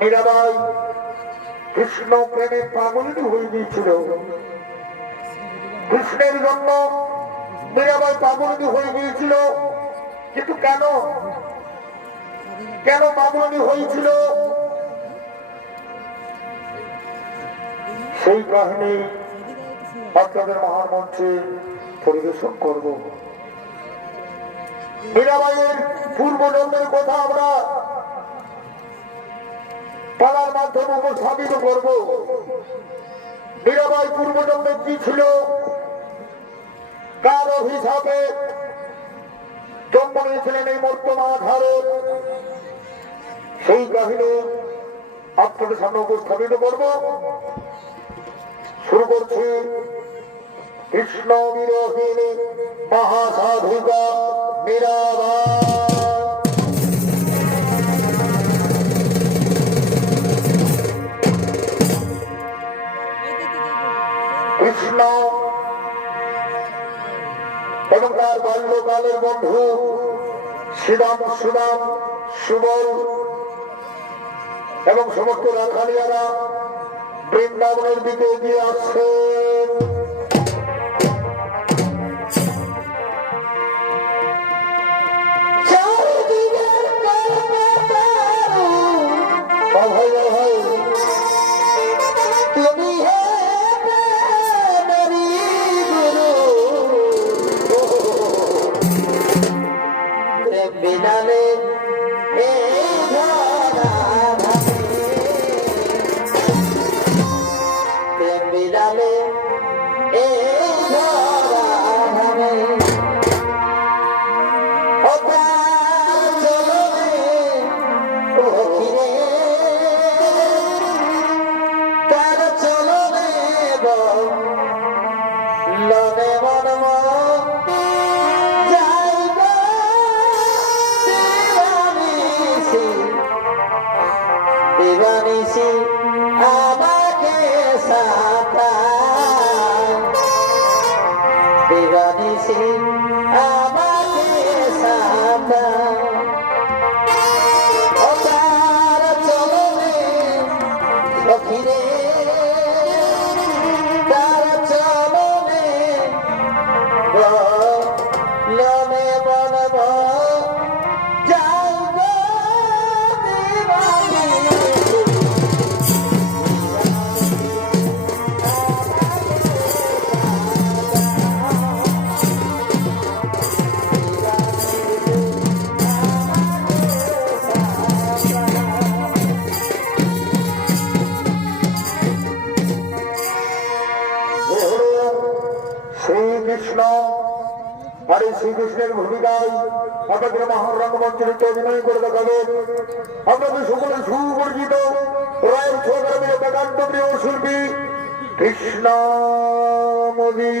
মীরাবাই কৃষ্ণ প্রেমে পাগলিনী হয়ে গিয়েছিল। কৃষ্ণের জন্য মীরাবাই পাগলিনী হয়ে গিয়েছিল। কিন্তু কেন কেন পাগলিনী হয়েছিল সেই কাহিনী আপনাদের মহান মঞ্চে পরিবেশন করব। মীরাবাইয়ের পূর্বজন্মের কথা আমরা পালার মাধ্যমে উপস্থাপিত করব। মীরাবাই পূর্বজন্মে কি ছিল, কার অভিশাপে জন্ম নিয়েছিলেন এই বর্তমান ভারত, সেই কাহিনী আপনাদের সামনে উপস্থাপিত করব। শুরু করছি কৃষ্ণ বিরোহিনী মহাসাধুকা মীরাবাই। কৃষ্ণ এবং তার বাল্যকালের বন্ধু শ্রীরাম সুদাম সুবল এবং সমস্ত রাখালিয়ারা বৃন্দাবনের দিকে এগিয়ে আসছে। আর এই শ্রীকৃষ্ণের ভূমিকায় আপনাদের মহান রঙ্গমঞ্চের অভিনয় করে দেখাবেন আপনাদের সকলের সুপরিচিত রায়ের ছোট্ট একান্ত প্রিয় শিল্পী কৃষ্ণ মোদী।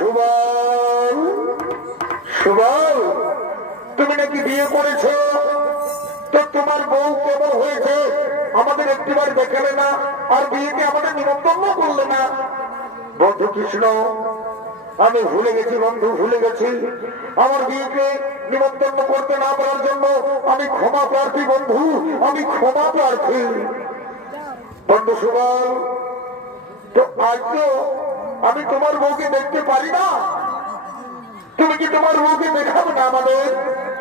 সুবল, সুবল, তুমি নাকি বিয়ে করেছো, তো তোমার বউ কেমন হয়েছে আমাদের একটিবার দেখালে না, আর বিয়েকে আমাদের নিমন্ত্রণ করলে না। বন্ধু কৃষ্ণ, আমি ভুলে গেছি বন্ধু, ভুলে গেছি। আমার বিয়েকে নিমন্ত্রণ করতে না পারার জন্য আমি ক্ষমা প্রার্থী বন্ধু, আমি ক্ষমা প্রার্থী। বন্ধু সুবল, তো আজ তো আমি তোমার বউকে দেখতে পারি না, তুমি কি তোমার বউকে দেখাবো না আমাদের?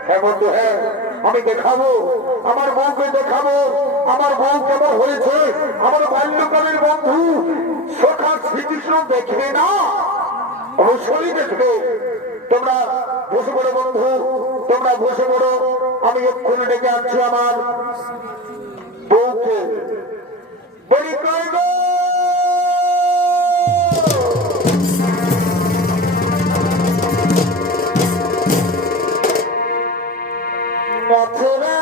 হ্যাঁ বন্ধু, হ্যাঁ আমি দেখাবো, আমার বউকে দেখাবো। আমার বউ কেমন হয়েছে আমার বাল্যকালের বন্ধু সখা শ্রীকৃষ্ণ দেখবে না? অবশ্যই দেখবে। তোমরা বসে পড়ো বন্ধু, তোমরা বসে পড়ো, আমি এক্ষুনি ডেকে আনছি আমার বউকে। বলি কই গো, মথুরা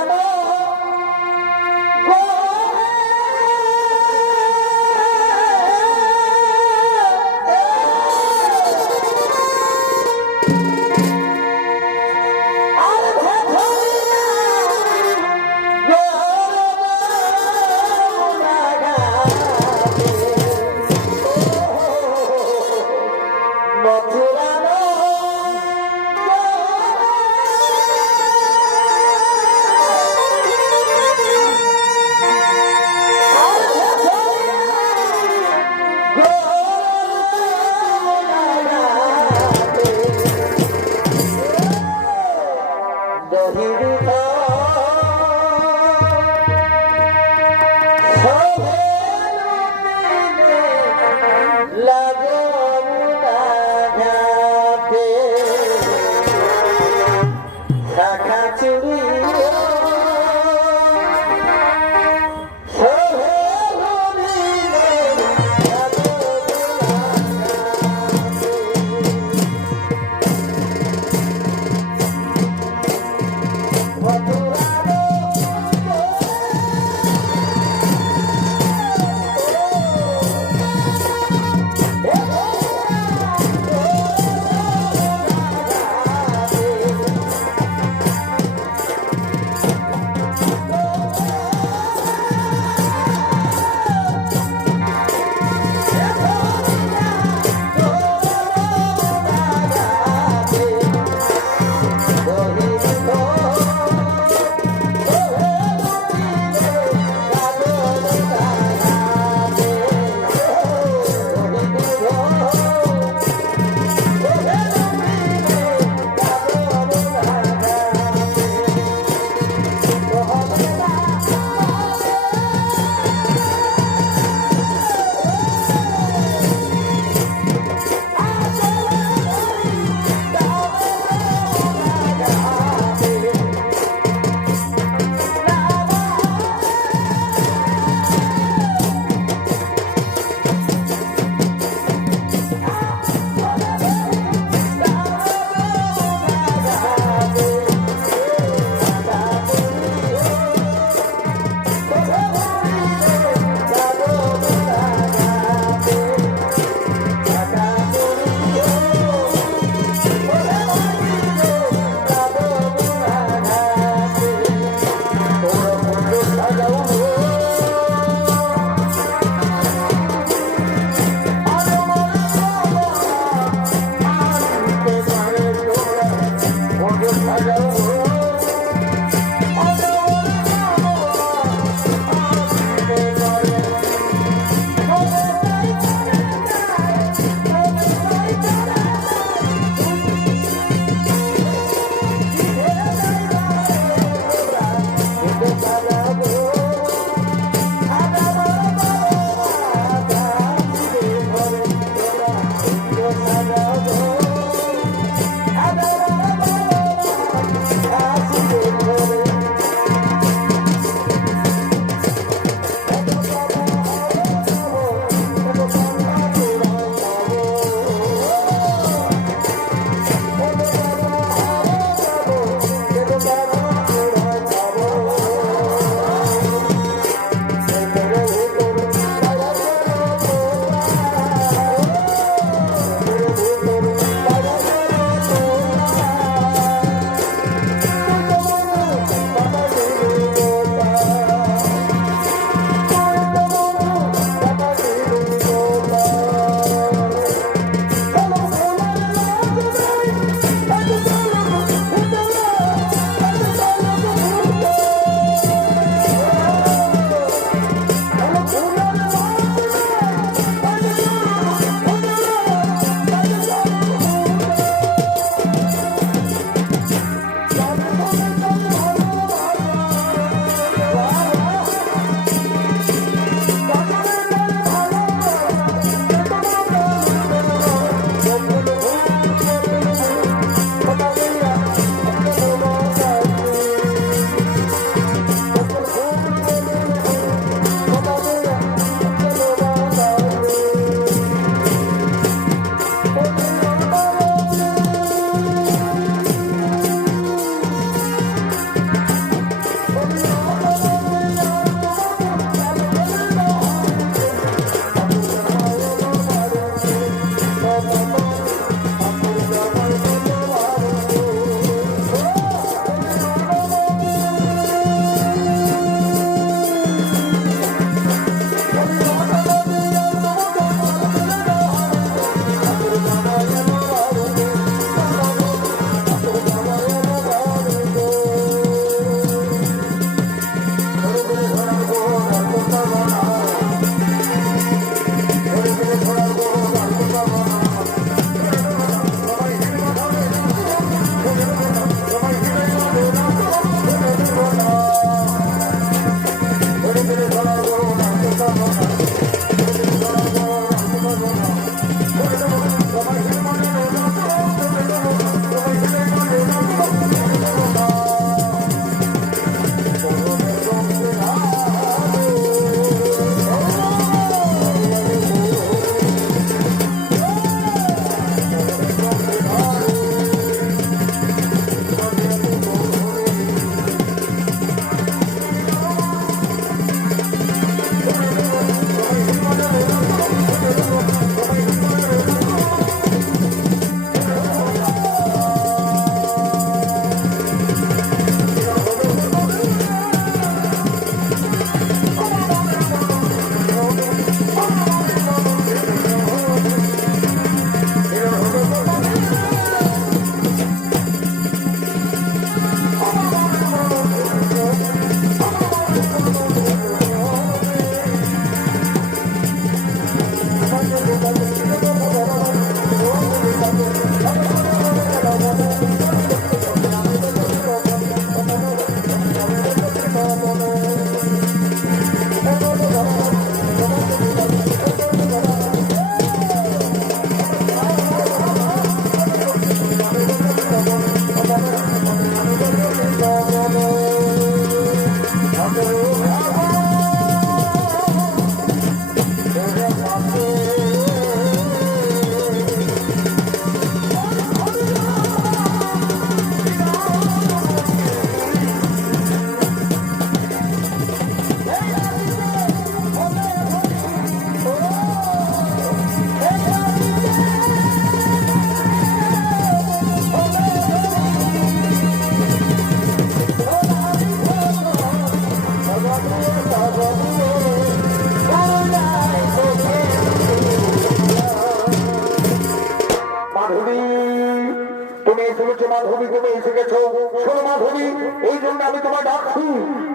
তুমি এসে গেছো মাধবী, তুমি এসে গেছো। শোনো মাধবী, এই জন্য আমি তোমায় ডাকছি।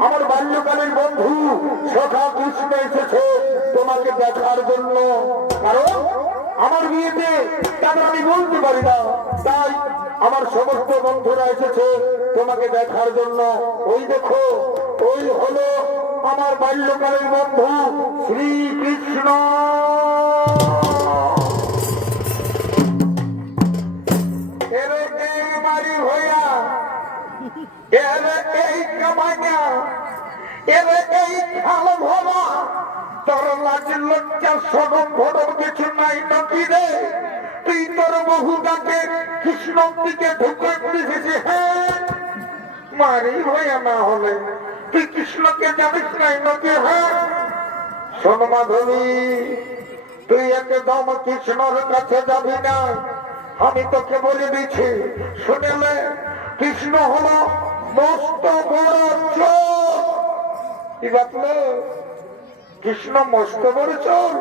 আমার বাল্যকালের বন্ধু সখা কৃষ্ণ এসেছে তোমাকে দেখার জন্য। কারণ আমার বিয়েতে তাদের আমি বলতে পারি না, তাই আমার সমস্ত বন্ধুরা এসেছে তোমাকে দেখার জন্য। ওই দেখো, ওই হলো আমার বাল্যকালের বন্ধু শ্রীকৃষ্ণ। তোর লাজ লজ্জা সরম ভরম কিছু নাই নাকি রে? তুই তোর বহুটাকে কৃষ্ণ দিকে ঢুকে দিয়েছিস। হ্যাঁ মারি হইয়া না হলে তুই কৃষ্ণকে জানিস নাই নাকি? হ্যাঁ শোন মাধবী, তুই একদম কৃষ্ণর কাছে যাবি না, আমি তোকে বলে দিচ্ছি। শুনেলে কৃষ্ণ হলো মস্ত বড় চোর। কি বাতলো? কৃষ্ণ মস্ত বড় চোর?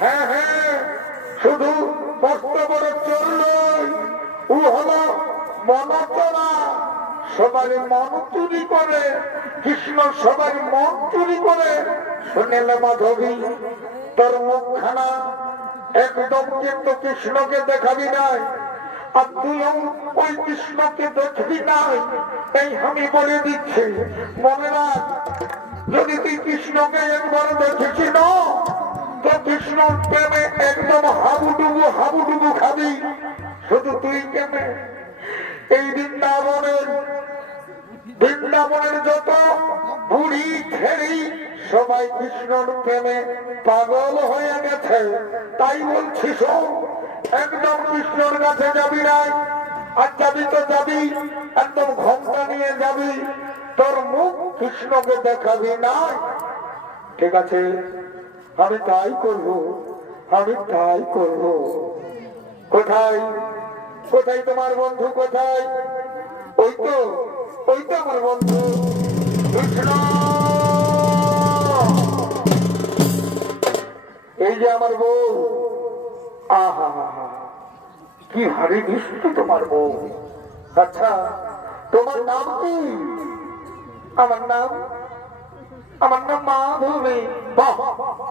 হ্যাঁ হ্যাঁ, শুধু মস্ত বড় চোর নয়, ও হলো মনচোরা। সবার মন চুরি করে কৃষ্ণ, সবার মন চুরি করে। শুনেলে মাধবী, তোর মুখখানা একদম কিন্তু কৃষ্ণকে দেখাবি নাই, আর তুইও ওই কৃষ্ণকে দেখবি নাই। তাই আমি বলে দিচ্ছি, মনে রাখ, যদি তুই কৃষ্ণকে একবার দেখেছি না, তো কৃষ্ণর প্রেমে একদম হাবুডুবু খাবি। শুধু তুই কেমে এই বৃন্দাবনের যত বুড়ি ছেড়ি সবাই কৃষ্ণর প্রেমে পাগল হয়ে গেছে। তাই বলছি, শোন, একদম কৃষ্ণর কাছে যাবি নাই। আর যাবি তো যাবি, একদম ঘন্টা নিয়ে যাবি, তোর মুখ কৃষ্ণকে দেখাবি না। ঠিক আছে, আমি তাই করব, আমি তাই করব। কোথায় কোথায় তোমার বন্ধু? কোথায়? ওই তো আমার বন্ধু কৃষ্ণ। এই যে আমার বউ, আহা কি হারি মিষ্টি তোমার বউ। আচ্ছা, তোমার নাম কি? আমার নাম মাধবী। বাহ,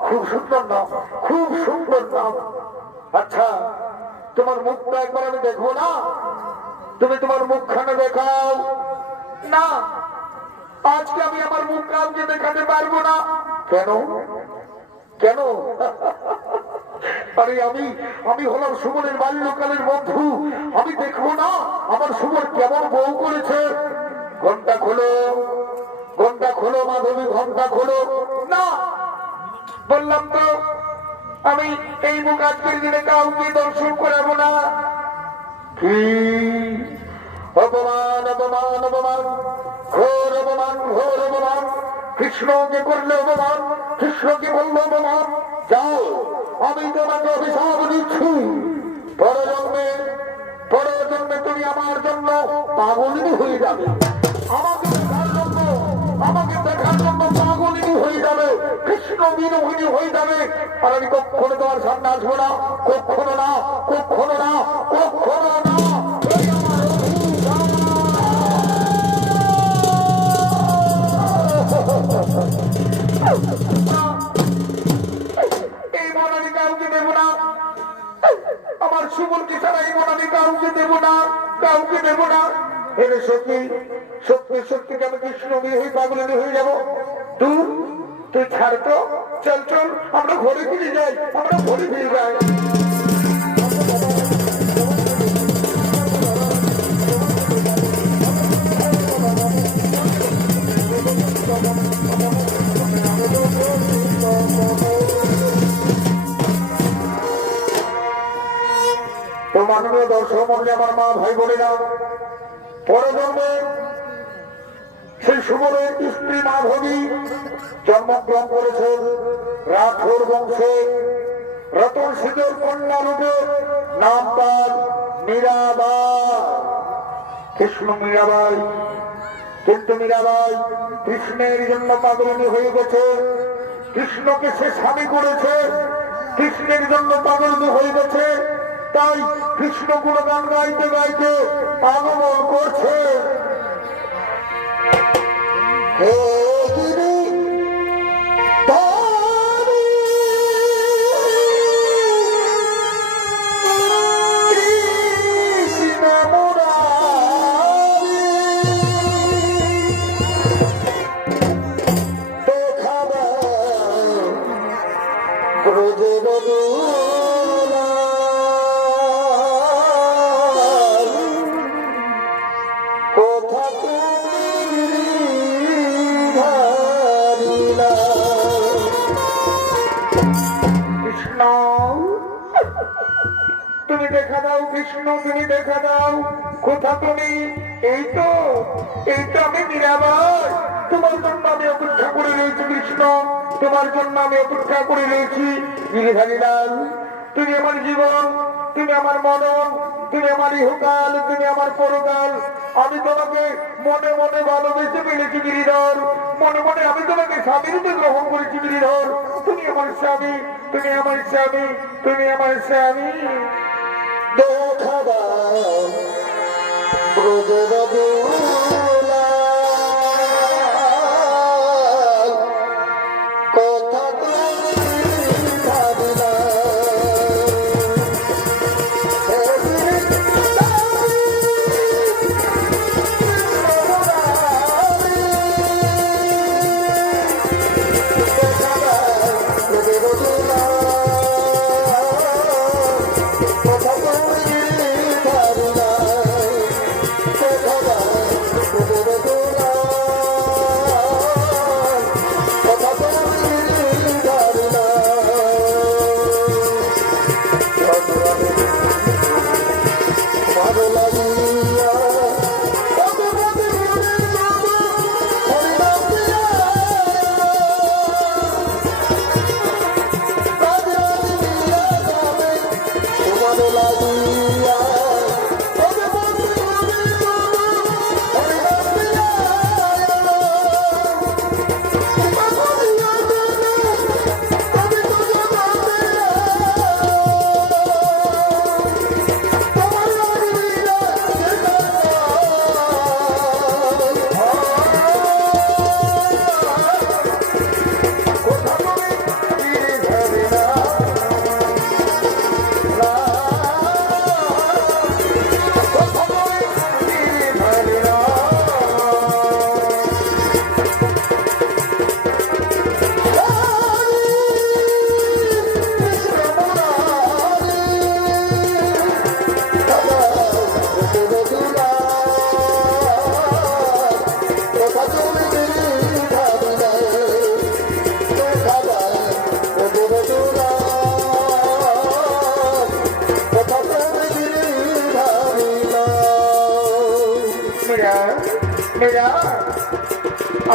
খুব সুন্দর নাম, খুব সুন্দর নাম। আচ্ছা, তোমার মুখটা একবার আমি দেখবো না? তুমি তোমার মুখখানে দেখাও না। আজকে আমি আমার মুখ কাউকে দেখাতে পারবো না। কেন? কেন? আরে আমি হলাম সুমনের বাল্যকালের বন্ধু, আমি দেখবো না আমার সুমন কেমন বউ করেছে? ঘন্টা খোলো, ঘন্টা খোলো মাধবী, ঘন্টা খোলো। না, বললাম তো আমি এই মুখ আজকের দিনে কাউকে দর্শন করাবো না। কি অপমান, অপমান, অপমান, ঘোর অপমান, ঘোর অপমান। কৃষ্ণকে করলে অপমান, কৃষ্ণকে বললো অপমান। যাও, আমি তোমাকে অভিশাপ দিচ্ছি, পরজন্মে তুমি আমার জন্য পাগলিনী হয়ে যাবে। আমাকে দেখার জন্য পাগলিনী হয়ে যাবে, কৃষ্ণ বিনোহিনী হয়ে যাবে। আর আমি কখনো তোমার সামনে আসবো না, কখনো না, কখনো না, কখনো না। এই মনানি কাউকে দেব না, আমার সুমনকে ছাড়া এই মনানি কাউকে দেব না, কাউকে দেব না। এরে সত্যি সত্যি সত্যি আমি কৃষ্ণ বিয়ে হয়ে পাগলিনী হয়ে যাবো? তুই ছাড় তো, চল চল, আমরা ঘরে ফিরে যাই, আমরা ঘরে ফিরে যাই। তো মাননীয় দর্শক মন্ডলী, আমার মা ভাই বোনেরা, পরজন্মে সেই সুমনের স্ত্রী মাধবী জন্মগ্রহণ করেছেন রাঠোর বংশে। রতন সিংহের কন্যা রূপে নাম তার মীরাবাই, কৃষ্ণ মীরাবাই। কিন্তু মীরাবাই কৃষ্ণের জন্য পাগলিনী হয়ে গেছে, কৃষ্ণকে সে স্বামী করেছে, কৃষ্ণের জন্য পাগলিনী হয়ে গেছে। তাই কৃষ্ণ গুণগান গাইতে গাইতে আগমন করছে। হে গিরি তুমি দেখা দাও কৃষ্ণ, তুমি দেখা দাও, কোথা তুমি? এই তো আমি মীরাবাই, তোমার জন্য আমি অপেক্ষা করে রয়েছি কৃষ্ণ, তোমার জন্য আমি অপেক্ষা করে রয়েছি। গিরিধারী লাল, তুমি আমার জীবন, তুমি আমার মনন, তুমি আমার ইহকাল, তুমি আমার পরকাল। আমি তোমাকে মনে মনে ভালোবেসে ফেলেছি গিরিধর, মনে মনে আমি তোমাকে স্বামী রূপে গ্রহণ করেছি গিরিধর। তুমি আমার স্বামী, তুমি আমার স্বামী, তুমি আমার স্বামী। দেখা দাও ব্রজের দুলাল, কথা তুমি ভাবিলা।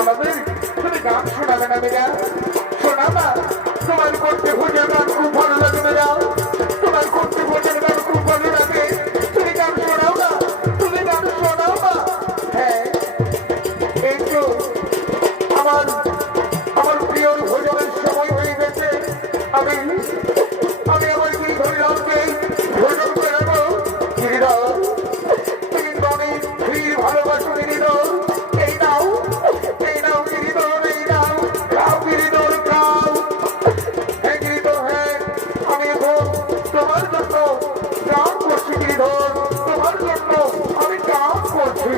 আমাদের তুমি গান শোনাবে না মেয়েরা? শোনাবা? তোমার করতে ভোজের গান খুব ভালো লাগে মেয়েরা, তোমার করতে ভোজের গান খুব ভালো লাগে। তুমি গান শোনাও না, তুমি গান শোনাও না। হ্যাঁ, এই তো আমার প্রিয় ভোজনের সময় হয়ে গেছে। আমি আমার গিরিধরকে ভোজন করাবো। গিরিধর, তুমি মনে ফির ভালোবাসো গিরিধর। তোমার জন্য আমি কাম করছি।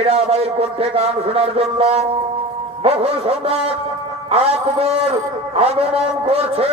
মীরাবাইয়ের কণ্ঠে গান শোনার জন্য মোগল সম্রাট আকবর আগমন করছে।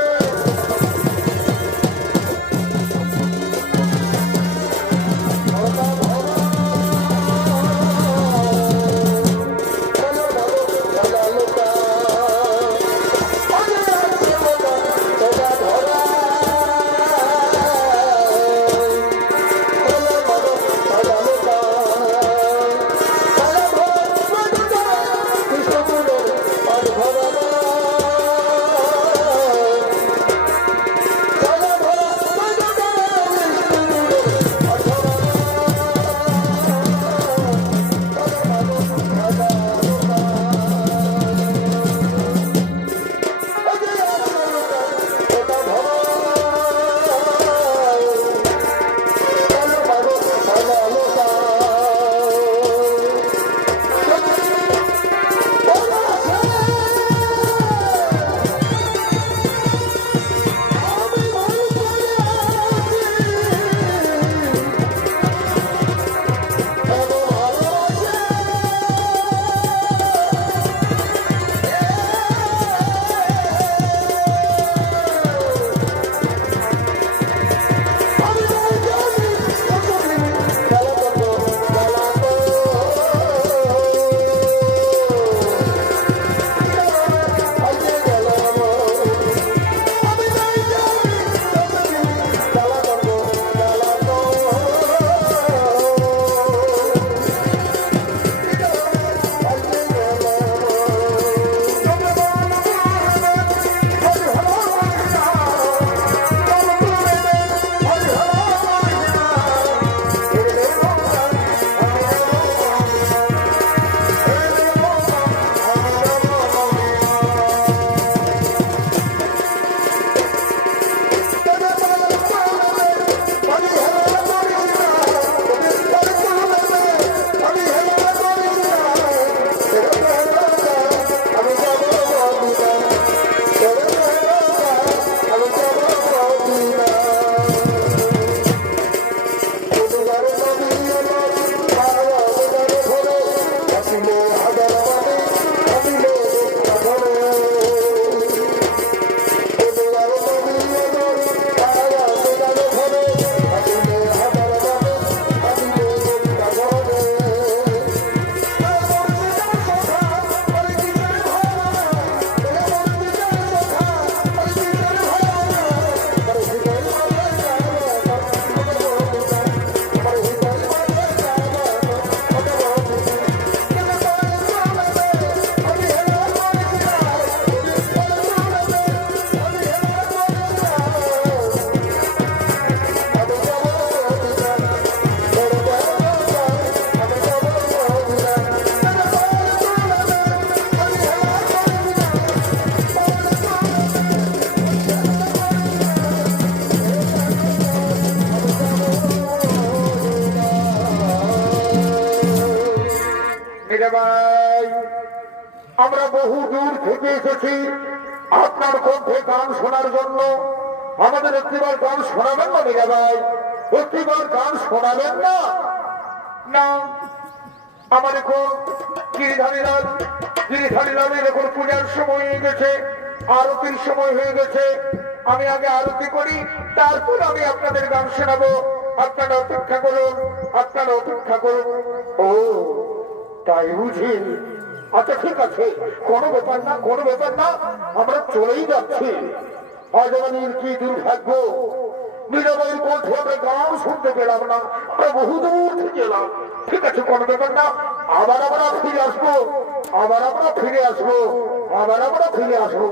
আমরা বহু দূর থেকে এসেছি আপনার কণ্ঠে গান শোনার জন্য। আমাদের একটিবার গান শোনাবেন না মীরা ভাই? একটিবার গান শোনাবেন না? না, আমার এখন গিরিধারীলালের এখন পূজার সময় হয়ে গেছে, আরতির সময় হয়ে গেছে। আমি আগে আরতি করি, তারপর আমি আপনাদের গান শোনাবো। আপনারা অপেক্ষা করুন, আপনারা অপেক্ষা করুন। ও তাই বুঝি? আচ্ছা ঠিক আছে, কোনো ব্যাপার না, কোনো ব্যাপার না, আমরা চলেই যাচ্ছি। আজমানির কি দুর্ভাগ্য, মীরাবাইয়ের কণ্ঠে আমরা গান শুনতে পেলাম না, আমরা বহু দূর থেকে এলাম। ঠিক আছে, কোনো ব্যাপার না, আবার আমরা ফিরে আসবো, আবার আমরা ফিরে আসবো, আবার আমরা ফিরে আসবো।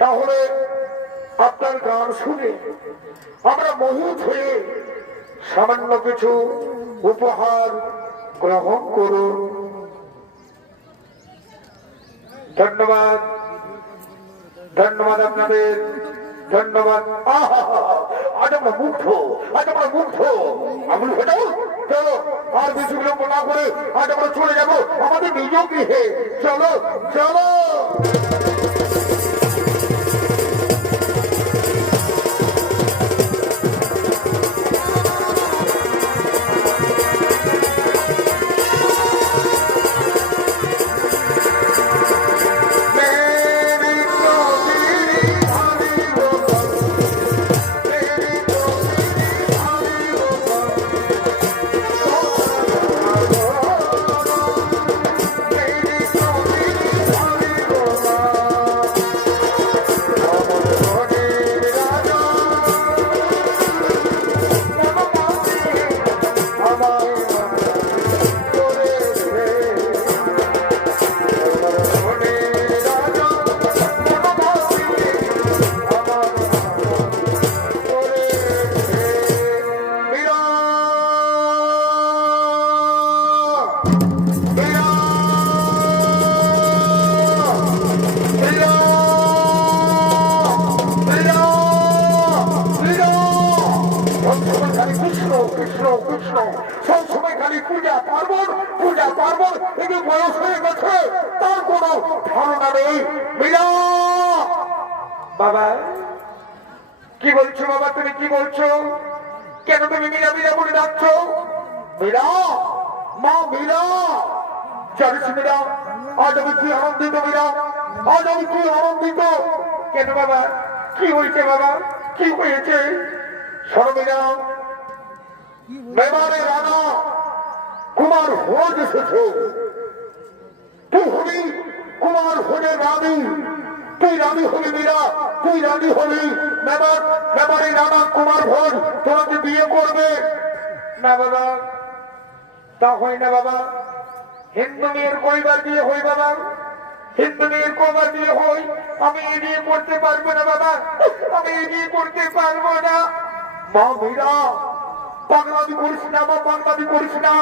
তাহলে আপনার গান শুনে আমরা মোহিত হয়ে সামান্য কিছু উপহার গ্রহণ করুন। ধন্যবাদ, ধন্যবাদ আপনাদের, ধন্যবাদ। আজ আমরা মুগ্ধ, আজ আমরা মুগ্ধ। আবুল হটাও চলো, আর বেশি বিলম্ব না করে আজ আমরা চলে যাবো আমাদের নিজ গৃহে। চলো চলো। বাবা কি বলছো? বাবা তুমি কি বলছো? কেন তুমি মীরা মীরা বলে ডাকছো? মীরা, মা মীরা, জানিস মীরা আজ আমি কি আনন্দিত। মীরা আজ আমি কি আনন্দিত। কেন বাবা কি হয়েছে? বাবা কি হয়েছে? শোনো মীরা, মেবারে রানা কুমার ভোজ এসেছে। তুই হবি কুমার ভোজের রানী। তুই রানী হবি মীরা, তুই রানী হবি। মেবারে রানা কুমার ভোজ তোমাকে বিয়ে করবে। না বাবা, তা হয় না বাবা। হিন্দু মেয়ের কয়বার বিয়ে হয় বাবা? হিন্দু মেয়ের কবার বিয়ে হয়? আমি এই বিয়ে করতে পারবো না বাবা, আমি এই বিয়ে করতে পারবো না। মা মীরা পাগলামি করিস না, মা পাগলামি করিস না।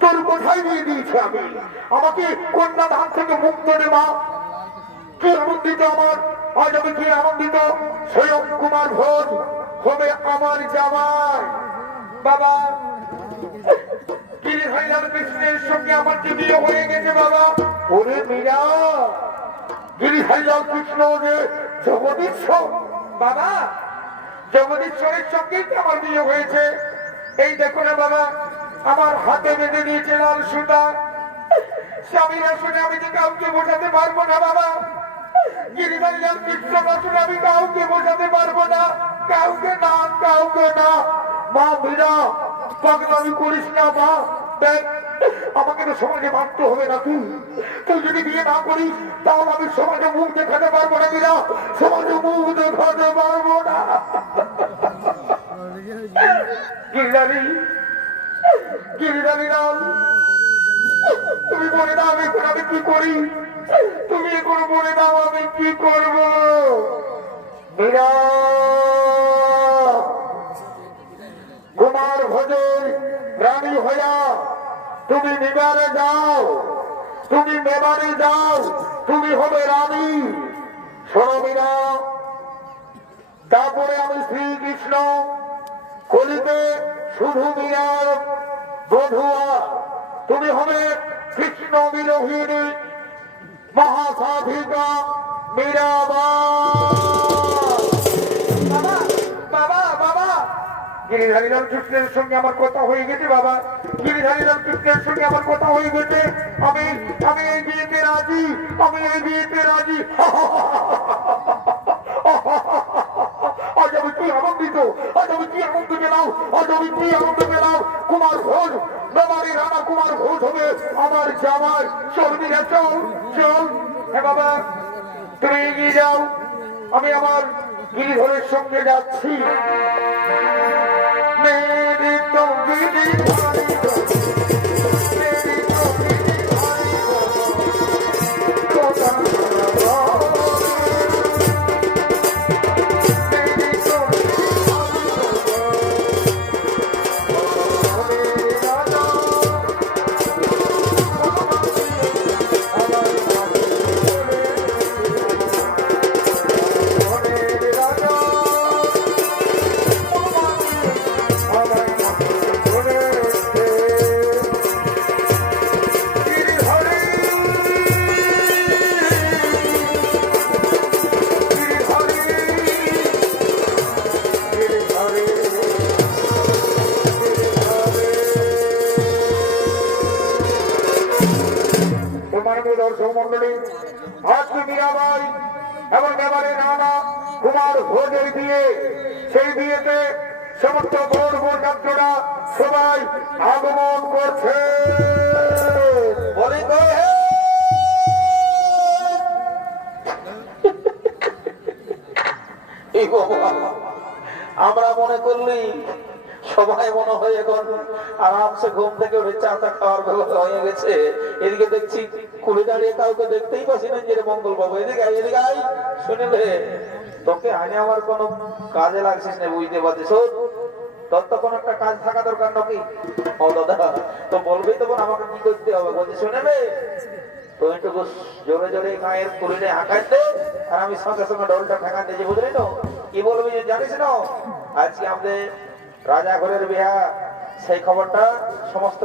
তোর কোথায় নিয়ে দিয়েছে আমি? আমাকে কন্যা ধান থেকে মুক্ত দে মা। কি আনন্দিত আমার, আজ আমি কি আনন্দিত। স্বয়ং কুমার ভোজ হবে আমার জামাই। বাবা গিরিধারীলাল কৃষ্ণের সঙ্গে আমার যে বিয়ে হয়ে গেছে বাবা। ওরে মীরা, গিরিধারীলাল কৃষ্ণ যে জগদীশ্বর বাবা, জগদীশ্বরের সঙ্গেই তো আমার বিয়ে হয়েছে। এই দেখো না বাবা, আমার হাতে বেঁধে দিয়েছে লাল সুতা। স্বামীর আসনে আমি যে কাউকে বোঝাতে পারবো না বাবা। গিরিধারী লাল কৃষ্ণর আসনে আমি কাউকে বোঝাতে পারবো না, কাউকে না, কাউকে না। মা মীরা, পাগলামি করিস না মা। দেখ, আমাকে তো সমাজে মানতে হবে না। তুই যদি বিয়ে না করিস তাহলে আমি সমাজে মুখ দেখাতে পারবো না মীরা, সমাজে মুখ দেখাতে পারবো না। গিরিধারী, গিরিধারী লাল, তুমি বলে দাও এখন আমি কি করি, তুমি এখন বলে দাও আমি কি করব। মীরা, কুমার ভোজের রানী হইয়া তুমি মেবারে যাও, তুমি মেবারে যাও, তুমি হবে রানী। শোনো মীরা, তারপরে আমি শ্রীকৃষ্ণ কলিতে শুধু মীরার বধুয়া, তুমি হবে কৃষ্ণ বিরোহিনী মহাসাধিকা মীরাবাই। বাবা বাবা বাবা, গিরিধারী লাল কৃষ্ণের সঙ্গে আমার কথা হয়ে গেছে বাবা, গিরিধারী লাল কৃষ্ণের সঙ্গে আমার কথা হয়ে গেছে। আমি আমি এই বিয়েতে রাজি, আমি এই বিয়েতে রাজি। আজ আমি কি আনন্দিত, আজ আমি কি আনন্দ পেলাম, আজ আমি কি আনন্দ পেলাম। কুমার ঘোষ, মেমারি রানা কুমার ঘোষ হবে আমার জামাই। চল মীরা, চল চল। হ্যাঁ বাবা, তুমি এগিয়ে যাও, আমি আমার গিরিধরের সঙ্গে যাচ্ছি। মেরে তো গিরিধারী, মেরে তো গিরিধারী কথা মন্ডলী, আজকে মীরাবাই এবং মেমারি রানা কুমার ভোজের বিয়ে। সেই বিয়েতে সমস্ত গৌর বর্ণাঢ্যরা সবাই আগমন করছে। আমরা মনে করলি সবাই মনে হয় এখন আরামসে ঘুম থেকে উঠে চাটা খাওয়ার ব্যবস্থা হয়ে গেছে। এদিকে দেখছি খুলে দাঁড়িয়ে কাউকে দেখতেই পাচ্ছি না যে মঙ্গল বাবু। এদিকে আই, এদিকে আই। শুনিলে তোকে আনে আমার কোনো কাজে লাগছিস না, বুঝতে পারছিস? তোর তো কোনো একটা কাজ থাকা দরকার নাকি? ও দাদা, তো বলবি তখন আমাকে কি করতে হবে। বলছি শুনেবে তো একটু জোরে জোরে গায়ের কুলিনে হাঁকাই দে, আর আমি সঙ্গে সঙ্গে ডলটা ঠেকা দিয়েছি, বুঝলি তো? কি বলবি জানিস না? আজকে আমাদের রাজা ঘরের বিয়া, সেই খবরটা সমস্ত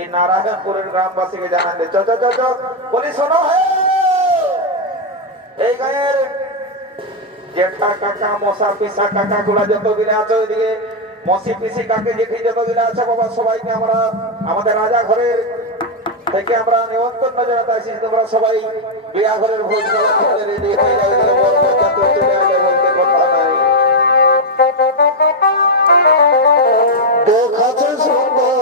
এই নারায়ণপুরের গ্রামবাসীকে জানান দে। চ চ চ চ বলি শোনো, হে এই গায়ের জেঠা কাকা মশা পিসা কাকা গুলা যত গিলে আছে, ওইদিকে মসি পিসি কাকে জেঠি যত গিলে আছে বাবা, সবাইকে আমরা আমাদের রাজা ঘরের থেকে আমরা নিমন্ত্রণ জানাতে আসি। তোমরা সবাই বিয়া ঘরের ভোজ খাওয়ার রেডি হয়ে যাবে, বলতে কথা নাই। দেখাচ্ছে সুন্দর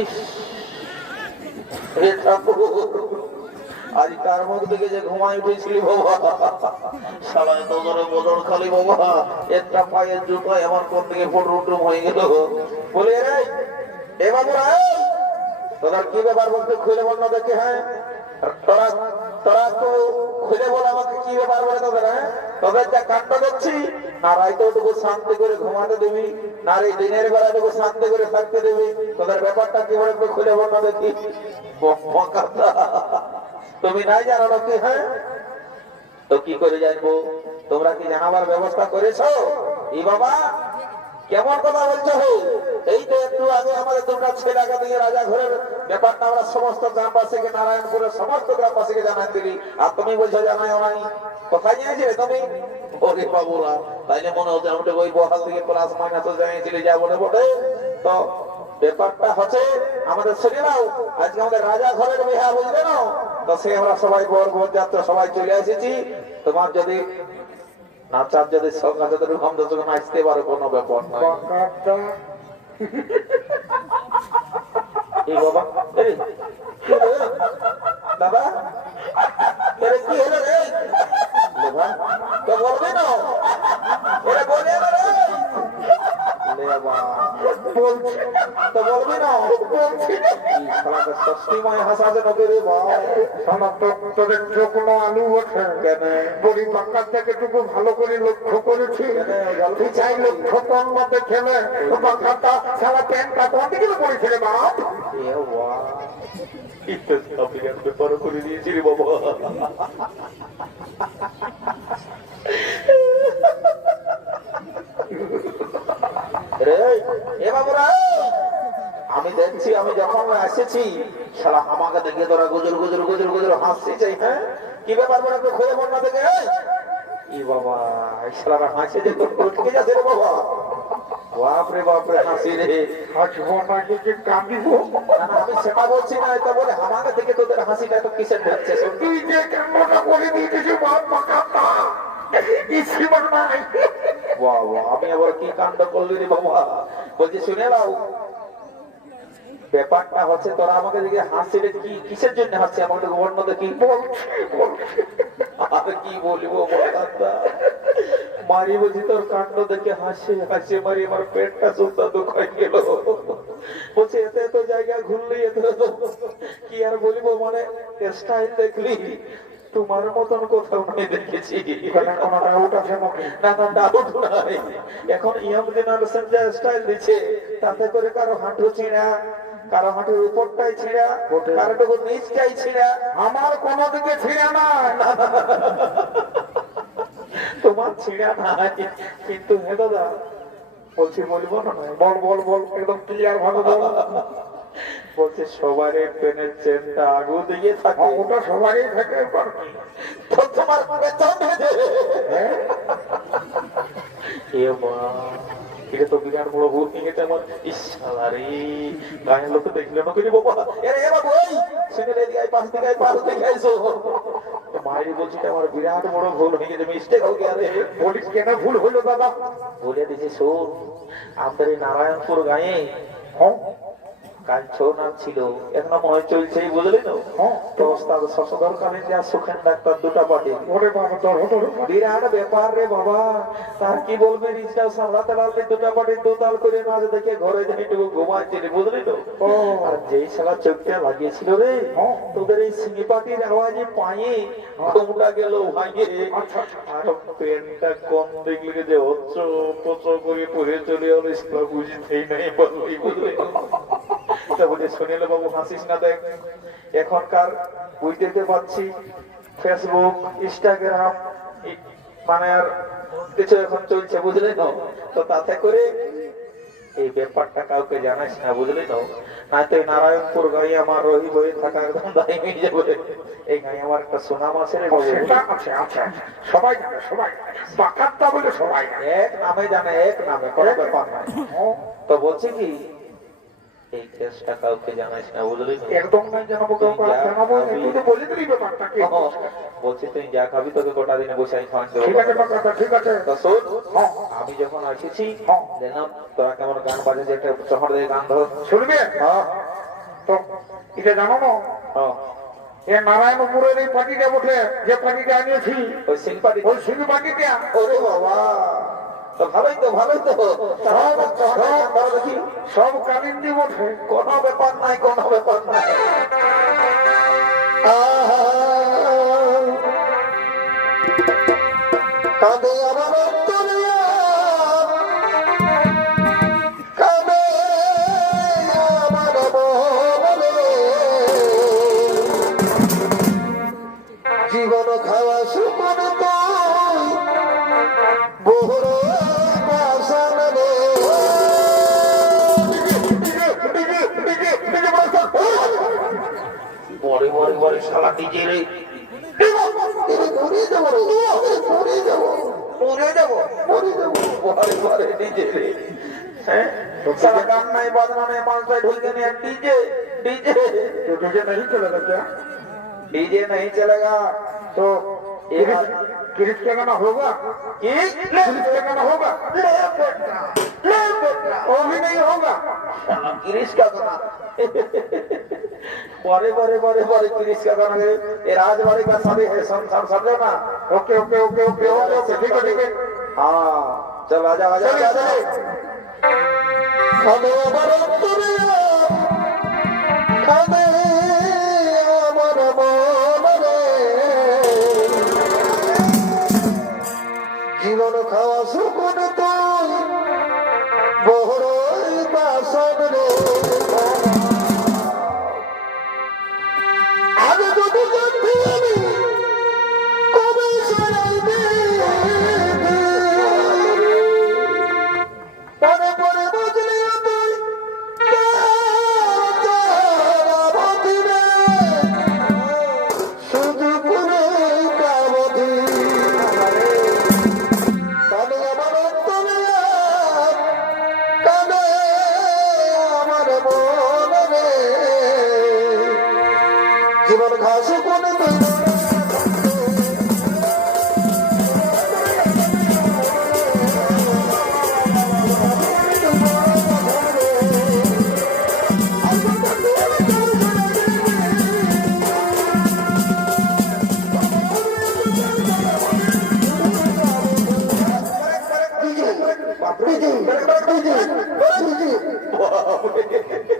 ইস, হে ঠাকুর, আজ কার মুখ থেকে যে ঘুমায় উঠেছিলি বাবা, সালায় তো ধরে বদল খালি বাবা, একটা পায়ের জুতোয় আমার কোন থেকে ফুটরুটুম হয়ে গেল। বলে রে এ বাবুরা, তোদের কি ব্যাপার বলতে খুলে বল না দেখে। হ্যাঁ, তোরা তোরা তো খুলে বল আমাকে কি ব্যাপার বলে তোদের। হ্যাঁ, তোদের যা কাণ্ড দেখছি, না রাইতেওটুকু শান্তি করে ঘুমাতে দিবি, না এই দিনের বেলাটুকু শান্তি করে থাকতে দিবি। তোদের ব্যাপারটা কি বলে একটু খুলে বল না দেখি। তুমি নাই জানো নাকি? হ্যাঁ, তো কি করে জানবো? তোমরা কি জানাবার ব্যবস্থা করেছো? এই বাবা কেমন কথা বলছো? এই তো একটু আগে আমাদের তোমরা ছেলেকে দিয়ে রাজা ঘরের ব্যাপারটা আমরা সমস্ত গ্রামবাসীকে, নারায়ণপুরের সমস্ত গ্রামবাসীকে জানাই দিলি, আর তুমি বলছো জানাই নাই। কোথায় নিয়েছিলে তুমি? ওরে বাবুরা, তাইলে মনে হচ্ছে আমি ওই বহাল থেকে প্লাস মাইনাস জানিয়েছিলি যা বলে বটে। তো ব্যাপারটা হচ্ছে আমাদের ছেলেরাও আজকে আমাদের রাজা ঘরের বিহা, বুঝলে না? তো সে আমরা সবাই বর যাত্রা সবাই চলে এসেছি। তোমার যদি নাচার যদি শখ আছে তো রুখাম দর্শক নাচতে পারো, কোনো ব্যাপার নাই। এই বাবা, এই কি হলো রে? দাদা এরে কি হলো রে? লেভা তো বলবি না, এরে বলে না রে। লেভা বলছি তো বলবি না, বলছি এই শালাকে সস্তিময় হাসাতে নকে রে বাবা। তোদের চোখ কোনো আলু ওঠে কেন? বড়ি বাঁকার থেকে টুকু ভালো করে লক্ষ্য করেছি। তুই চাই লক্ষ্য কম মতে খেলে বাঁকাটা সারা প্যান্টটা কোন দিকে পড়েছিল বাপ? এ বাবা, এটা আপনি কেন ব্যাপার করে দিয়েছি রে বাবা। রে এ বাবুরা, আমি দেখছি আমি যখন এসেছি শালা আমাকে দেখে তোরা গুজর গুজর গুজর গুজর হাসছে চাই। হ্যাঁ, কি ব্যাপার বলে একটু খুলে বল না দেখে। ই বাবা, এই শালারা হাসে যে তোর উঠকে যাচ্ছে রে বাবা। বাপরে বাপরে হাসি রে। হাসবো নাকি যে কাঁদিব? না না, আমি সেটা বলছি না, এটা বলে আমাকে দেখে তোদের হাসিটা তো কিসের ধরছে? তুই যে কেমনটা করে দিয়েছিস বাপ বাঁকাটা ইসিবার নাই। বাবা, আমি আবার কি কাণ্ড করলি রে বাবা। বলছি শুনে নাও, ব্যাপারটা হচ্ছে তোরা আমাকে দেখে হাসি রে, কি কিসের জন্য হাসছে আমাকে বর্ণ দেখি। আর কি বলবো বলতা মারি, বলছি তোর কাণ্ড দেখে হাসি হাসি মারি আমার পেটটা সুন্দর দুঃখ হয়ে গেল। বলছে এতে এত জায়গা ঘুরলি, এত কি আর বলিব, মানে স্টাইল দেখলি তোমার মতন কোথাও নাই দেখেছি। কোনো ডাউট আছে নাকি? না না, ডাউট নাই। এখন ইয়াং জেনারেশন যে স্টাইল দিচ্ছে, তাতে করে কারো হাঁটু ছিঁড়া, কারো হাঁটুর উপরটাই ছিঁড়া, কারো টুকু নিচটাই ছিঁড়া। আমার কোনো দিকে ছিঁড়ে না। তোমার ছিঁড়া নাই, কিন্তু হে দাদা বলছি বলবো না? বল বল বল, একদম ক্লিয়ার ভাবে বল। বলছে সবারই পেনের চেনটা আগু দিয়ে থাকে, ওটা সবারই থাকে। তো তোমার পেছন ভেজে। এ মা, এটা তো বিরাট বড় ভুল নিয়ে গেছে আমার। ইসালারে গায়ের লোক দেখলে না করি বাবা। এ বাবু, ওই শুনে রে দিকে পাশ দিকে পাশ দিকে আইসো। মায়ের বলছি আমার বিরাট বড় ভুল হয়ে গেছে, মিস্টেক হয়ে গেছে। বলিস কেন ভুল হইলো দাদা? বলে দিছে শোন, আমাদের এই নারায়ণপুর গায়ে কাল ছৌ নাচ ছিল, এখনো মনে চলছে, বুঝলি তো? তো তার শশধরকালীন যা সুখেন ডাক্তার দুটা পার্টি, ওরে বাবা তোর বিরাট ব্যাপার রে বাবা। তার কি বলবে, রিজটাও সামলাতে পারলে দুটা পার্টি দুতাল করে নাচ দেখে ঘরে যাই একটু ঘুমাচ্ছিল, বুঝলি তো? আর যেই শালা চোখটা লাগিয়েছিল রে, তোদের এই সিঙ্গি পাটির আওয়াজে পায়ে ঘুমটা গেল ভাঙে। আর পেনটা কম দেখলে যে হচ্ছ পচ করে পড়ে চলে আর ইসলা বুঝতেই নাই পারলি, বুঝলি? শুনিলে বাবু হাসিস না, দেখ এখনকার বুঝতে পারছি ফেসবুক ইনস্টাগ্রাম মানে আর কিছু এখন চলছে, বুঝলি তো? তো তাতে করে এই ব্যাপারটা কাউকে জানাইস না, বুঝলি তো? না তো নারায়ণপুর গায়ে আমার রহি বই থাকা একদম দায়ী হয়ে যাবে। এই গায়ে আমার একটা সুনাম আছে রে বাবু। আছে আছে, সবাই জানে, সবাই বাকাতটা বলে সবাই এক নামে জানে, এক নামে, কোনো ব্যাপার নাই। তো বলছি কি, এই কেসটা কাউকে জানাইস না, বুঝলি? একদম নাই জানাবো, জানাবো একটু তো বলে দিবি ব্যাপারটা কি। বলছি তুই যা খাবি তোকে গোটা দিনে বসে খাওয়ান দেবো। ঠিক আছে বাকাতটা, ঠিক আছে। তো শোন, আমি যখন আসেছি দেখলাম তোরা কেমন গান বাজেছে, একটা শহর থেকে গান ধর শুনবি? এটা জানো না হ্যাঁ, এ নারায়ণপুরের এই পার্টিটা বটে, যে পার্টিটা আনিয়েছি ওই শিল্পাটি। ওই সিঁড়ি পার্টিটা। ওরে বাবা, তো ভালোই তো, ভালোই তো। ভালো দেখি, সব কালিন্দি বটে। কোনো ব্যাপার নাই, কোনো ব্যাপার নাই। কাঁদে আমার অন্তরিয়া, কাঁদে আমার মনে, জীবন খাওয়া সুমন তুই বহুর বাসন রে। বড়ে বড়ে বড়ে শালা ডিজে রে। বড়ে বড়ে ডিজে রে। হ্যাঁ, শালা গান নাই, বাজনা নাই, মানুষটাই ঢুকে নিয়ে ডিজে, ডিজে। तुझे नहीं चलेगा क्या? डीजे नहीं चलेगा तो ये बात- किरिश का गाना होगा? कि किरिश का गाना होगा? वो भी नहीं होगा। गिरीश का गाना। बड़े बड़े बड़े बड़े गिरीश का गाना है। ये राजवाड़ी का शादी है, समझो ना। Okay okay okay okay okay okay ठीक है ठीक है। हाँ, चल आजा आजा चलिए आजा। चलिए। खाने वाला दुनिया, खाने वाला मोहल्ले, जीवन खावा सुकून तुई बोहरोई बासन रे। आज तो बुझती हमी कभी सराइबे, পরে পরে বুঝলি তুই শুধু করে কাবদি কানে আমার অন্তরে, কানে আমার মনে, জীবন ঘাস কোনে তুই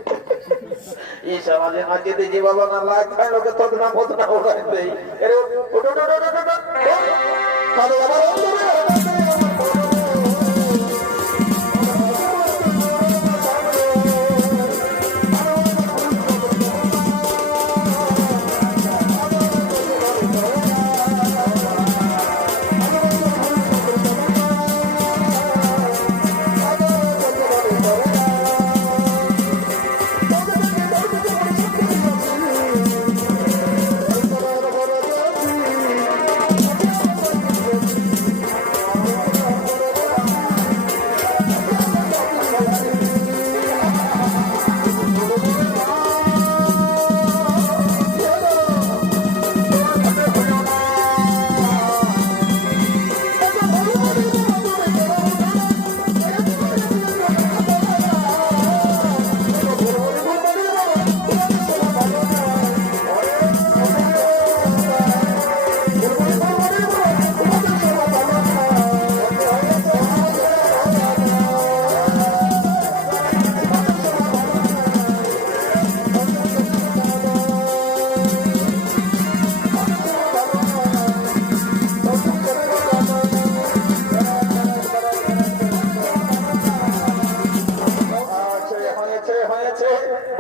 ये समाजे नाचे दे जी बाबा ना लाग खाए लोग तो ना बहुत ना हो रहा है। अरे उठो उठो उठो उठो। কানে আমার অন্তরে,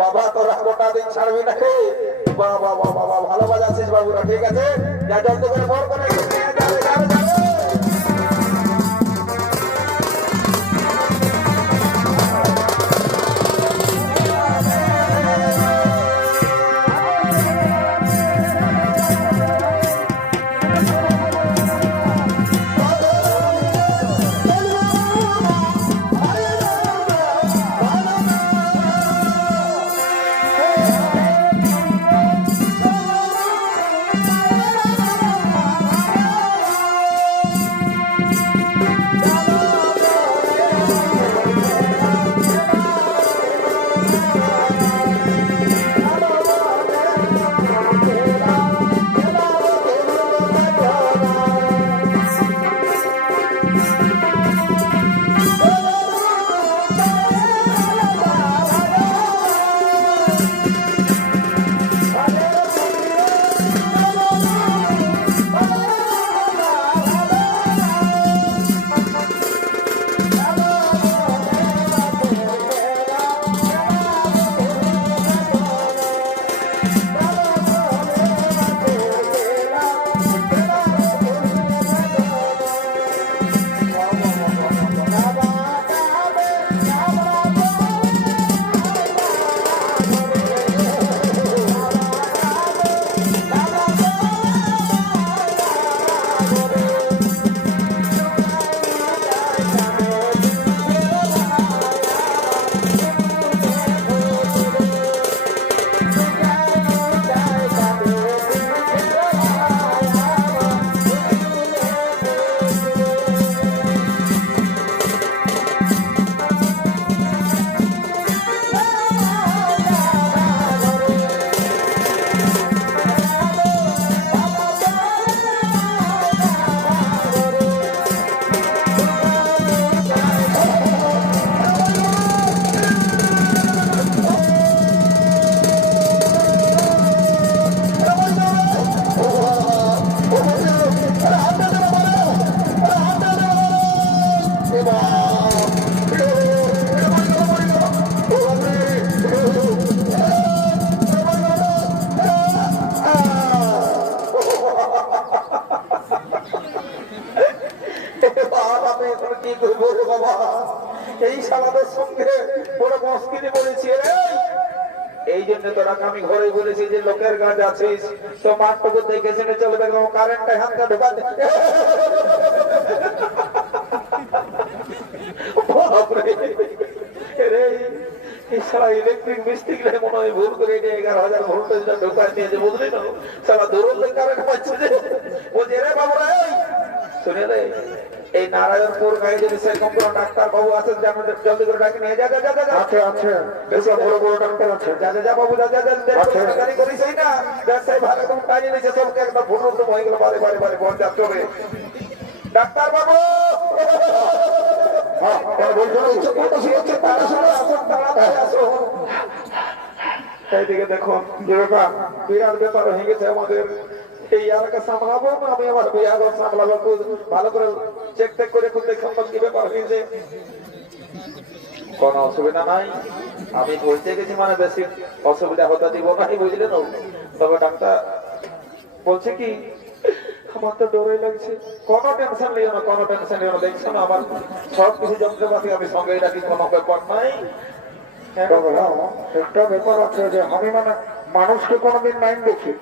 বাবা তোরা গোটা দিন ছাড়বি না রে। বাবা বাবা বাবা ভালো বাজাচ্ছিস বাবুরা, ঠিক আছে, যা জলদি করে বল করে যাবে যাবে যাবে। Hey! এখন কি করবো রে বাবা, এই শালাদের সঙ্গে বড় মুশকিলে পড়েছি রে। এই জন্য তোরাকে আমি ঘরে বলেছি যে লোকের কাজ আছিস তো মাঠটুকু দেখে শুনে চলবে, কারেন্টটা হাতটা ঢোকাতে ইলেকট্রিক মিস্ত্রি মনে হয় ভুল করে 11,000 ভোল্টেজটা ঢোকায় নিয়েছে, বুঝলি না? সারা দৌড় কারেন্ট পাচ্ছে যে বলছে রে বাবুরা শুনে রে, এই নারায়ণপুর গায়ে যদি সেরকম কোন ডাক্তার বাবু আছেন জলদি করে ডাকি নিয়ে যা। আছে আছে, বেশি বড় বড় ডাক্তার আছে। যা বাবু যা গাড়ি করিস না, ব্যবসায় ভালো একদম টাইনে নিয়েছে সবকে, একদম ভুল হয়ে গেল বারে বারে বারে বল যাচ্ছে হবে। ডাক্তার বাবু এইদিকে দেখো যে ব্যাপার, বিরাট ব্যাপার হয়ে গেছে আমাদের। এই এলাকা সামলাবো না আমি আমার বিহার সামলাবো, ভালো করে চেক টেক করে খুব দেখলাম কি ব্যাপার হয়েছে। কোন অসুবিধা নাই, আমি বলতে গেছি মানে বেশি অসুবিধা হতে দিব নাই, বুঝলেন? তবে ডাক্তার বলছে কি আমার তো ডরই লাগছে। কোনো টেনশন নিও না, কোনো টেনশন নিও না, দেখছো না আমার সব কিছু যন্ত্রপাতি আমি সঙ্গে রাখি, কোনো ব্যাপার নাই। একটা ব্যাপার আছে যে আমি মানে মানুষকে কোনোদিন মাইন্ড দেখি,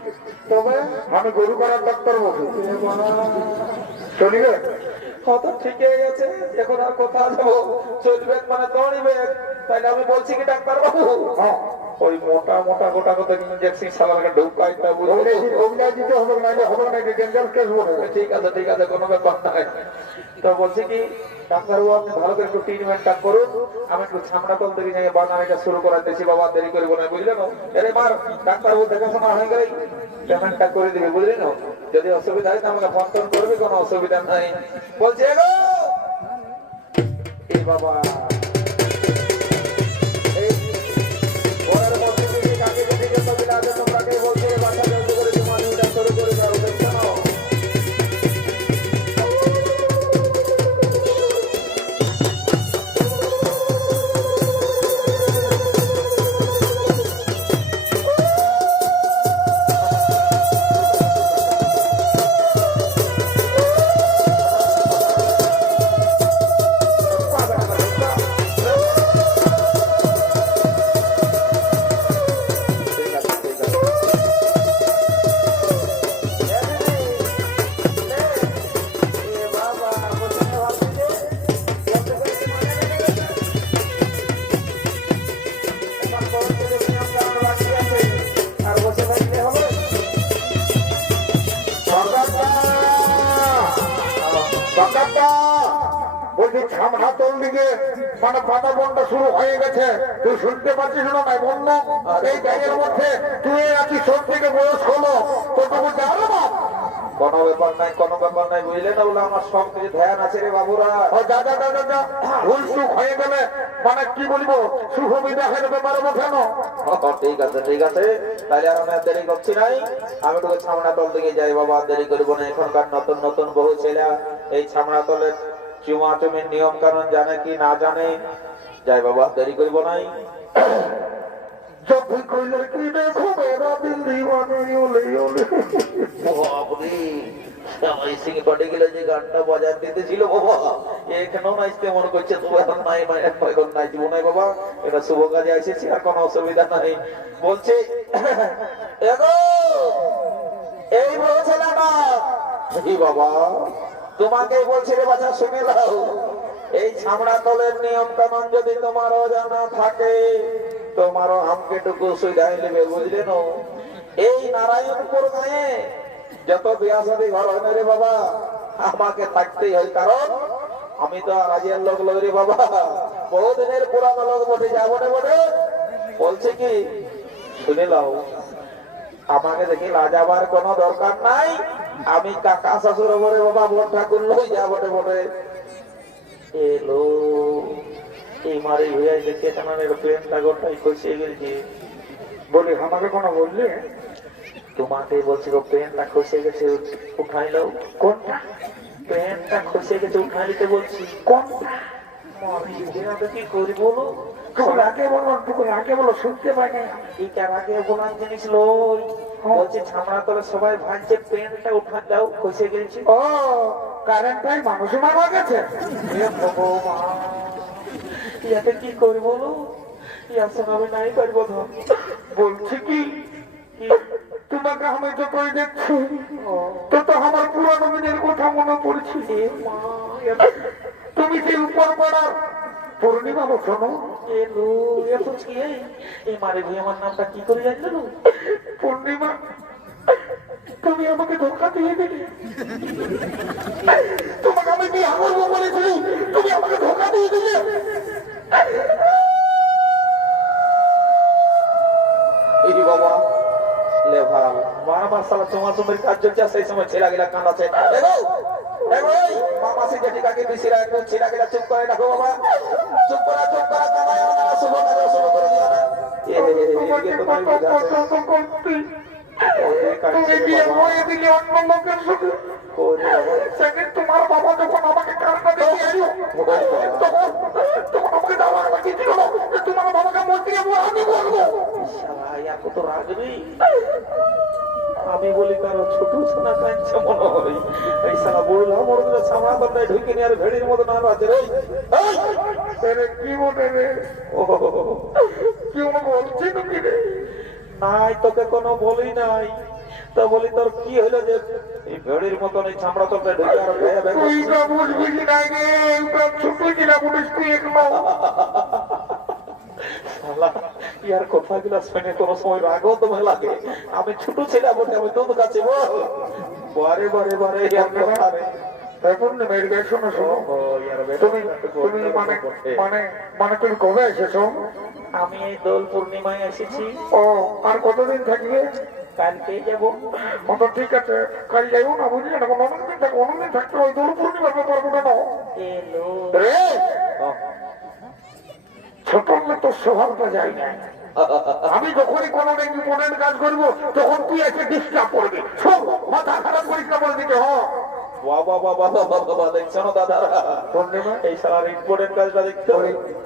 তবে আমি গরু করার ডাক্তার বসে চলিবে। তো ঠিক হয়ে গেছে, এখন আর কোথাও যাবো, চলবে মানে দৌড়িবে। তাইলে আমি বলছি কি ডাক্তার বাবু, ওই মোটা মোটা গোটা গোটা ইঞ্জেকশন সালাকে ঢুকাইতে দিতে হবে, নাইলে হবে না, ডেঞ্জার কেস বলবে। ঠিক আছে কোনো ব্যাপার নাই। তো বলছি কি ডাক্তারবাবু আপনি ভালো করে একটু ট্রিটমেন্টটা করুন, আমি একটু ছামড়া তল থেকে যাই বাগানটা শুরু করার দিয়েছি বাবা, দেরি করবো না, বুঝলেন? এর এবার ডাক্তারবাবু দেখাশোনা হয়ে গেলেই পেমেন্টটা করে দিবে, বুঝলেন? যদি অসুবিধা হয় তো আমাকে ফোন টোন করবে, কোনো অসুবিধা নাই। বলছি এগো এই বাবা এই ঘরের মধ্যে থেকে কাকে দেখে যে মহিলা আছে তোমরাকে বলছে বাচ্চা জলদি করে তোমার নিউটা শুরু করে দাও, দেখছো না? বলছি ছামড়া তোর দিকে মানে পাতা বনটা শুরু হয়ে গেছে, তুই শুনতে পাচ্ছিস না? নাই বন্য এই ব্যাগের মধ্যে তুই আছিস, সব থেকে বয়স হলো তোকে বলতে আরো না। কোনো ব্যাপার নাই, কোনো ব্যাপার নাই, বুঝলে না? বলে আমার সব কিছু ধ্যান আছে রে বাবুরা। দাদা ভুল সুখ হয়ে গেলে মানে কি বলবো, সুবিধা হয়ে ব্যাপারে ওঠে না। ঠিক আছে তাহলে আর আমি আর দেরি করছি নাই, আমি তোকে ছামড়া তল দিকে যাই বাবা, আর দেরি করবো না। এখনকার নতুন নতুন বহু ছেলে এই ছামড়া তলের চুমাচুমির নিয়ম কানুন জানে কি না জানে, যাই বাবা, দেরি করবো নাই। जब भी कोई लड़की देखो मेरा दिल दीवाने ओले ओले। সবাই সিং পড়ে গেলে যে গানটা বাজার দিতেছিল বাবা, এখানেও নাচতে মনে করছে তো এখন নাই এখন নাচবো নাই বাবা, এটা শুভ কাজে এসেছি, আর কোনো অসুবিধা নাই। বলছে এগো এই বলছিলাম না বাবা, তোমাকে বলছি রে বাচ্চা, শুনে নাও। এই ছামড়া তলের নিয়ম কানুন যদি তোমার অজানা থাকে, তোমারও আমকে টুকু সুবিধায় নেবে, বুঝলেন? এই নারায়ণপুর গায়ে যত বিয়া শাদী ঘর হয় না রে বাবা, আমাকে থাকতেই হয়, কারণ আমি তো রাজিয়ার লোক রে বাবা, বহুদিনের পুরানো লোক বটে, যা বটে বটে। বলছে কি শুনে নাও, আমাকে দেখি লাজাবার কোনো দরকার নাই, আমি কাকা শ্বশুর বলে বাবা, বোন ঠাকুর লই, যা বটে বটে। এলো এই মারি হয়ে দেখে তোমার প্লেনটা গোটাই খসে গেছে। বলি আমাকে কোনো বললি? তোমাকে বলছি গো, প্লেনটা খসে গেছে, উঠাই নাও। কোনটা? প্লেনটা খসে গেছে, উঠাই নিতে বলছি। কোনটা? কি করি বলো? আগে বলো, শুনতে পাই না। এই আগে বলার জিনিস লই, বলছে ছামড়া তলে সবাই ভাবছে প্লেনটা উঠা দাও, খসে গেছে। ও কারেন্টটাই মানুষ মারা গেছে। হে ভগবান, ইয়াতে কি করি বলো? ইয়ার সঙ্গে আমি নাই পারবো ধর। বলছি কি কি? তোমাকে আমি যতই দেখছি তত আমার পুরানো দিনের কথা মনে পড়ছে। এ মা, তুমি যে উপর পাড়ার পূর্ণিমা বসো না? এলো এত কি এই মারে ভাই আমার নামটা কি করে জানলো? পূর্ণিমা, তুমি আমাকে ধোকা দিয়ে দিলে। তোমাকে আমি বিয়ে করবো বলেছিলি, তুমি আমাকে ধোকা দিয়ে দিলে। এই বাবা লে ভাল বারবার সালা তোমার তোমার কাজ চলছে, সেই সময় ছেলা গেলা কান্দাছে। এগো এগো এই মামা সে যেটি কাকে বিসিরা একটু ছেলা গেলা চুপ করে রাখো বাবা, চুপ করা কামায় না শুভ কাজ শুভ করে দিও না। তোমাকে কত কত করতে, তুমি বিয়ে হয়ে দিলে অন্য লোকের সাথে। সেদিন তোমার বাবা যখন আমাকে কান্না দেখে এলো, তখন আমাকে দাওয়ার বাকি ছিল না, তোমার বাবাকে মন্ত্রী আমি বলবো। কত রাগ নেই, আমি বলি কারো ছোট সোনা কাঁদছে মনে হয়। এই সারা বললাম ওর সামনা দরজায় ঢুকে নিয়ে আর ভেড়ির মতো না আছে রে। কি বলে রে? কি বলছি তুমি রে? নাই তোকে কোনো বলি নাই, তো বলি তোর কি হইলো যে এই ভেড়ির মতন এই চামড়া তোকে ঢুকে আর তুই তো বুঝবি কি নাই রে? ছোট কিনা বলিস তুই এগুলো? ইয়ার কথাগুলো শুনে কোন সময় রাগও তোমার লাগে? আমি ছোট ছেলে বলতে আমি তোর কাছে বল বারে বারে বারে ইয়ার কথা রে। তুমি কবে এসেছো? আমি এই দোল পূর্ণিমায় এসেছি। ও, আর কতদিন থাকবে? কালকে যাবো। ঠিক আছে, কাল যাইও না, বুঝলি না? অনেকদিন থাকবে, অনেকদিন থাকতে ওই দোল পূর্ণিমার ব্যাপার বলে নাও রে। ছোট তো স্বভাবটা যাই না। আমি যখনই কোনো ইম্পর্টেন্ট কাজ করবো তখন তুই এসে ডিস্টার্ব করবি। সব মাথা খারাপ করিস না বলে দিকে। দেখছো না দাদারা, এই সারা ইম্পর্টেন্ট কাজটা দেখছো?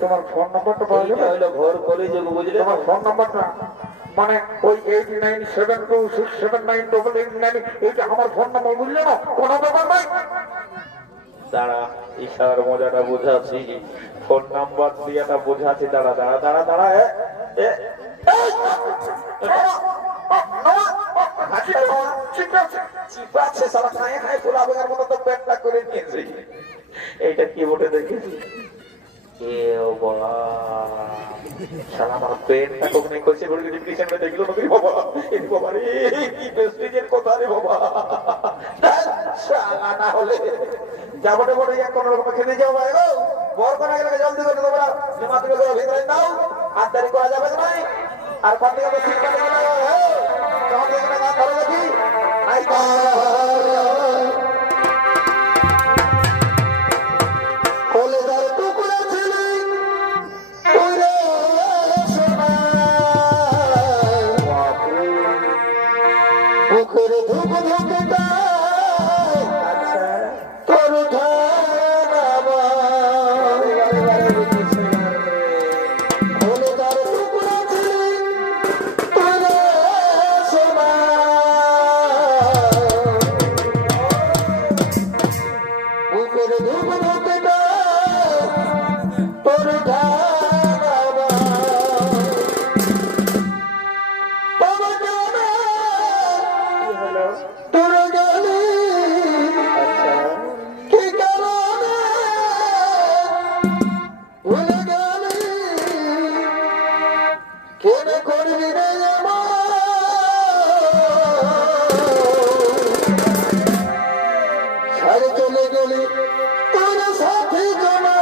তোমার ফোন নাম্বারটা পাওয়া যাবে? ঘর কলে যোগ বুঝলে, তোমার ফোন নাম্বারটা মানে ওই 8972679889, এইটা আমার ফোন নাম্বার, বুঝলে না? কোনো ব্যাপার নাই। দাঁড়া ইশার মজাটা বোঝাচ্ছি, ফোন নাম্বার দিয়েটা বোঝাচ্ছি। দাঁড়া দাঁড়া দাঁড়া দাঁড়া এইটা কি বলে দেখেছি? আমার পেনটা কখনো করছে দেখলো নাকি বাবা? এই বাবা রে কি প্রেস্টিজের কথা রে বাবা। না হলে যাবো বলে কোনো রকম খেতে যাবো বর কোন জলদি করে তোমরা জমা তুমি করে ভিতরে নাও, আর দেরি করা যাবে না। আর পাতি চলে গেলে তোর সাথে জমা